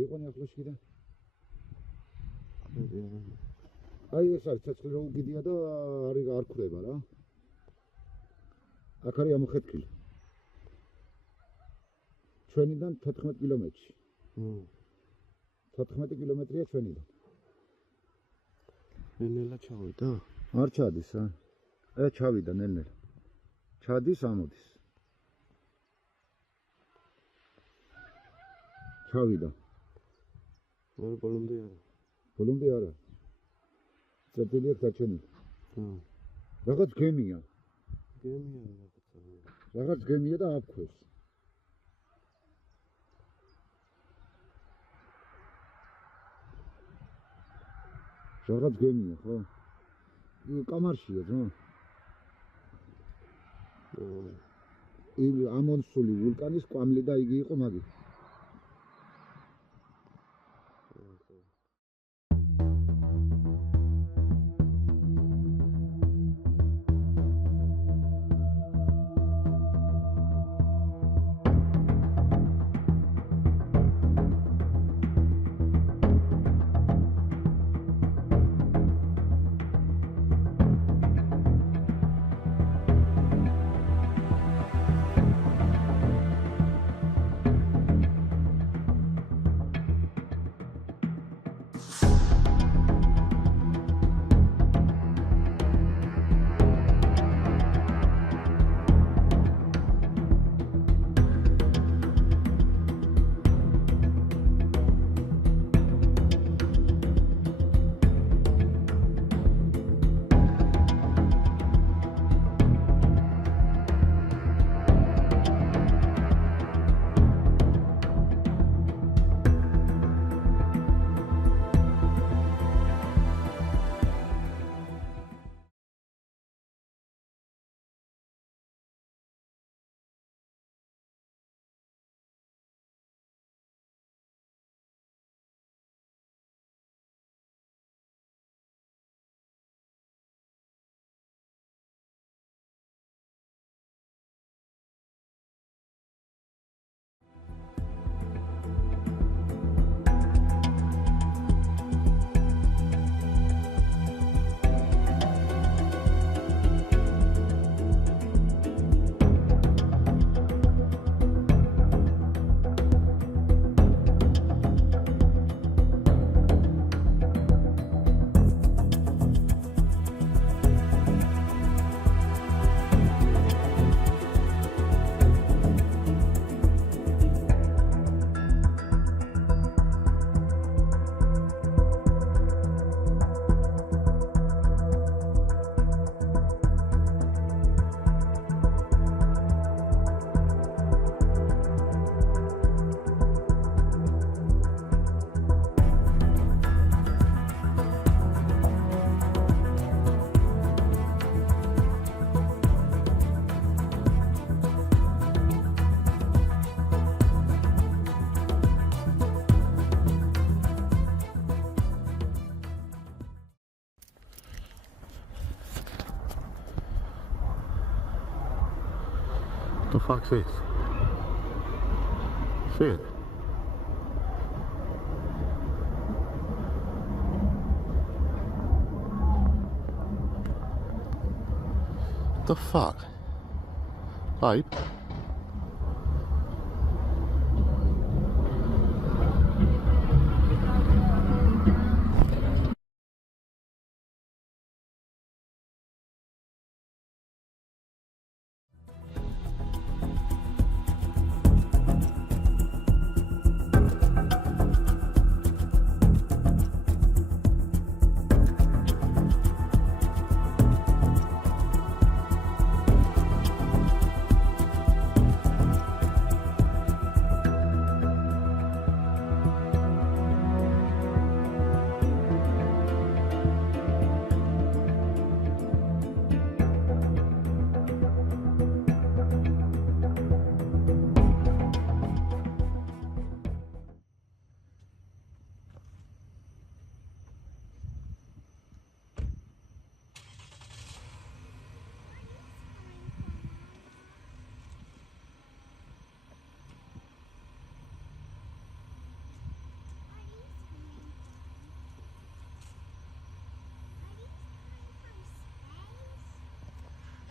მოიყვანე ახლოს კიდე. აი ეს არის ცეცხლი რო უკიდია და არ ქრება რა. აქ არის ამოხეთქილი. ჩვენიდან 14 კილომეტრში. 14 კილომეტრია ჩვენიდან. ნელ-ნელა ჩავიდა? არ ჩადის რა. ჩავიდა ნელ-ნელა. ჩადის ამოდის. ჩავიდა. არა ბოლომდე არა. ბოლომდე არა. წერტილი აქვს დაჩენილი. რაღაც გემია. გემია რაღაცა. რაღაც გემია და აფქვევს. რაღაც გემია ხო? კამარშია ძმა. ამონსული ვულკანის კვამლი და იგი იყო მაგი. The fuck's this? See it? The fuck? Pipe?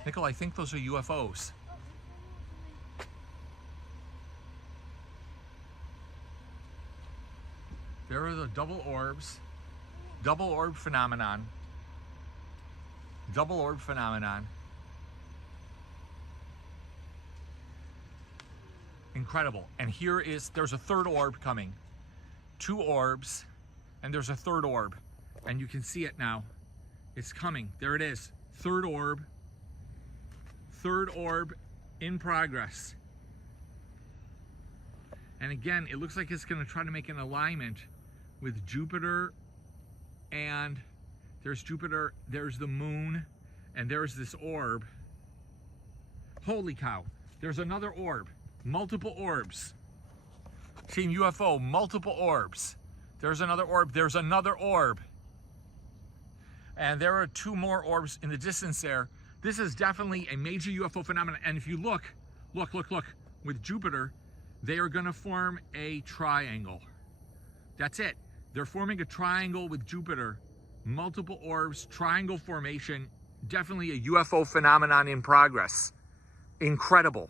Nickel, I think those are UFOs. There are the double orbs. Double orb phenomenon. Double orb phenomenon. Incredible. And here is, there's a third orb coming. 2 orbs, and there's a third orb. And you can see it now. It's coming. There it is. Third orb. Third orb in progress. And again, it looks like it's going to try to make an alignment with Jupiter, and there's Jupiter, there's the moon, and there's this orb. Holy cow. There's another orb. Multiple orbs. Team UFO, multiple orbs. There's another orb. There's another orb. And there are 2 more orbs in the distance there. This is definitely a major UFO phenomenon. And if you look, with Jupiter, they are going to form a triangle. That's it. They're forming a triangle with Jupiter. Multiple orbs, triangle formation. Definitely a UFO phenomenon in progress. Incredible.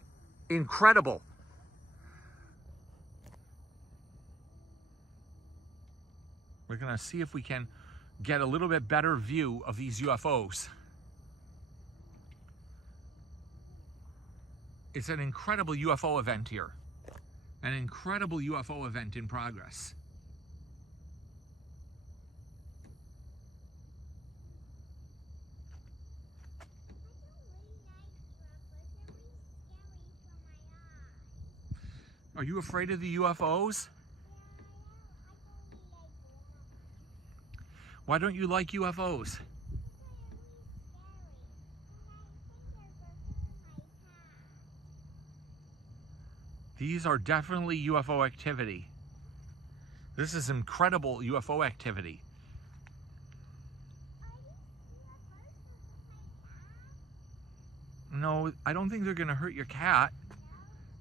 Incredible. We're going to see if we can get a little bit better view of these UFOs. It's an incredible UFO event here. An incredible UFO event in progress. Are you afraid of the UFOs? Why don't you like UFOs? These are definitely UFO activity. This is incredible UFO activity. No, I don't think they're going to hurt your cat.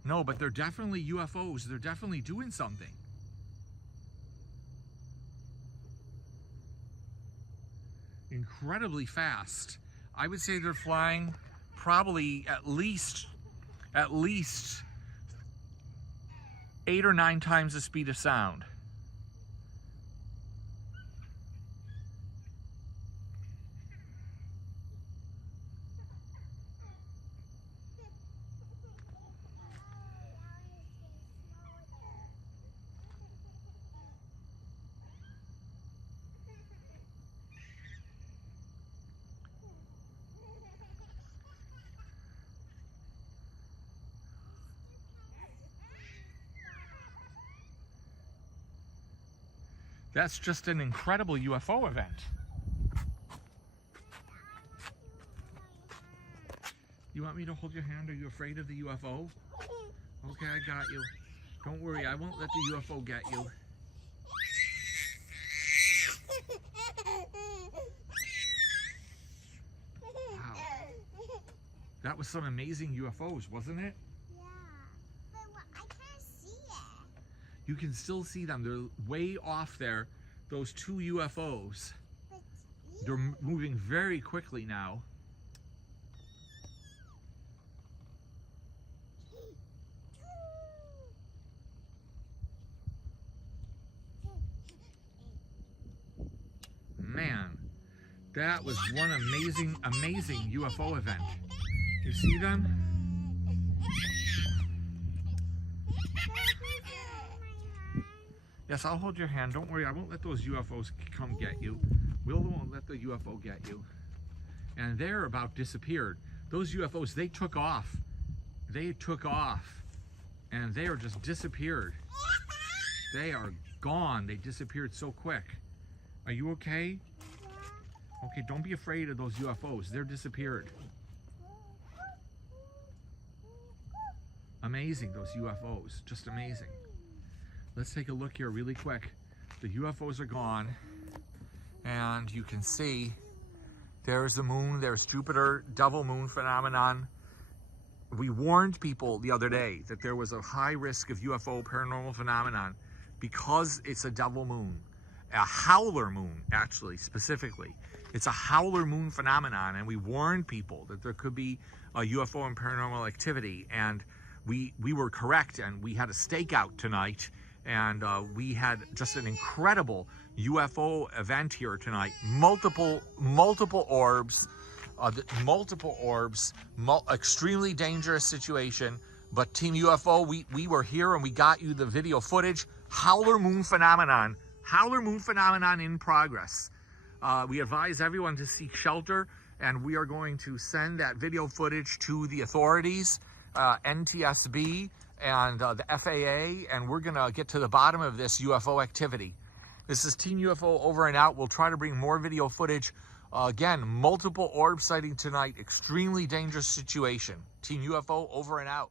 No, but they're definitely UFOs. They're definitely doing something. Incredibly fast. I would say they're flying probably at least 8 or 9 times the speed of sound. That's just an incredible UFO event. You want me to hold your hand? Are you afraid of the UFO? Okay, I got you. Don't worry, I won't let the UFO get you. Wow. That was some amazing UFOs, wasn't it? You can still see them. They're way off there. Those 2 UFOs. They're moving very quickly now. Man, that was one amazing UFO event. You see them? Yes, I'll hold your hand. Don't worry, I won't let those UFOs come get you. Will won't let the UFO get you. And they're about disappeared. Those UFOs, they took off. They took off. And they are just disappeared. They are gone. They disappeared so quick. Are you okay? Okay, don't be afraid of those UFOs. They're disappeared. Amazing, those UFOs. Just amazing. Let's take a look here really quick. The UFOs are gone, and you can see there's the moon, there's Jupiter, double moon phenomenon. We warned people the other day that there was a high risk of UFO paranormal phenomenon because it's a double moon, a howler moon, actually, specifically. It's a howler moon phenomenon, and we warned people that there could be a UFO and paranormal activity, and we were correct, and we had a stakeout tonight, and we had just an incredible UFO event here tonight. Multiple orbs, extremely dangerous situation. But Team UFO, we were here and we got you the video footage. Howler moon phenomenon in progress. We advise everyone to seek shelter, and we are going to send that video footage to the authorities, NTSB, and the FAA, and we're gonna get to the bottom of this UFO activity. This is Team UFO over and out. We'll try to bring more video footage. Again, multiple orb sighting tonight. Extremely dangerous situation. Team UFO over and out.